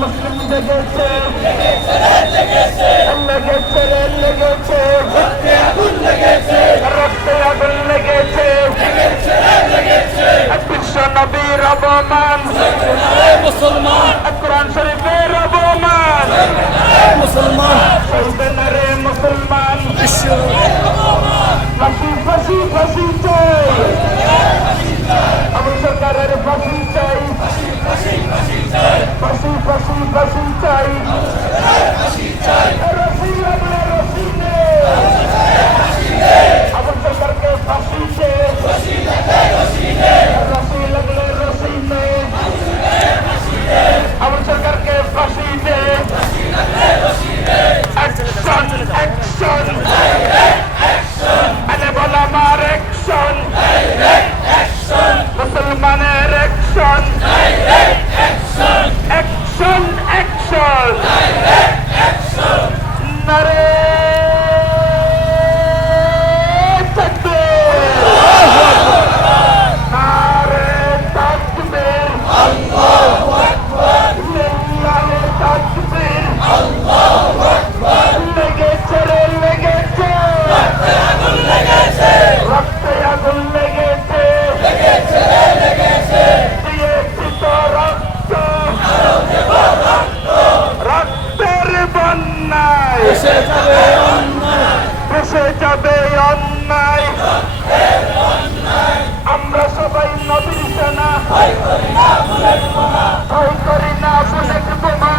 মুসলিম লেগেছে লেগেছে রে লেগেছে রক্তে আগুন লেগেছে বিশ্ব নবীর অবমান মুসলমান কোরআন শরীফের অবমান মুসলমান মুসলমান বিশ্ব ফাঁসি ফাঁসি ফাঁসি চাই আমার সরকারের ফাঁসি চাই ফাঁসি ফাঁসি ফাঁসি চাই। আমার সরকারকে ফাঁসি দে রসি লাগলে রসি নে আমার সরকারকে ফাঁসি দে অ্যাকশন অ্যাকশন আরে বল আমার অ্যাকশন মুসলমানের অ্যাকশন অ্যাকশন অ্যাকশন নারে তাকবীর নারে তাকবীর আল্লাহু আকবার লিল্লাহি তাকবীর আল্লাহু আকবার লেগেছে রে লেগেছে রক্তে আগুন লেগেছে দিয়েছি তো রক্ত রক্তের বন্যায় সে যাবে অন্যায় যাবে অন্যায়। আমরা সবাই নবীর সেনা। ভয় করি না বুলেট বোমা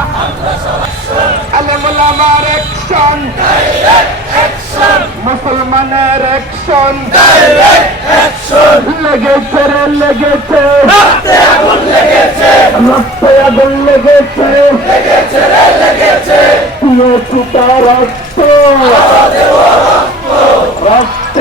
আলেমুলামার অ্যাকশন মুসলমানের অ্যাকশন লেগেছে রে, লেগেছে। রক্তে আগুন লেগেছে। দিয়েছি তো রক্ত। রক্তের বন্যায় ভেসে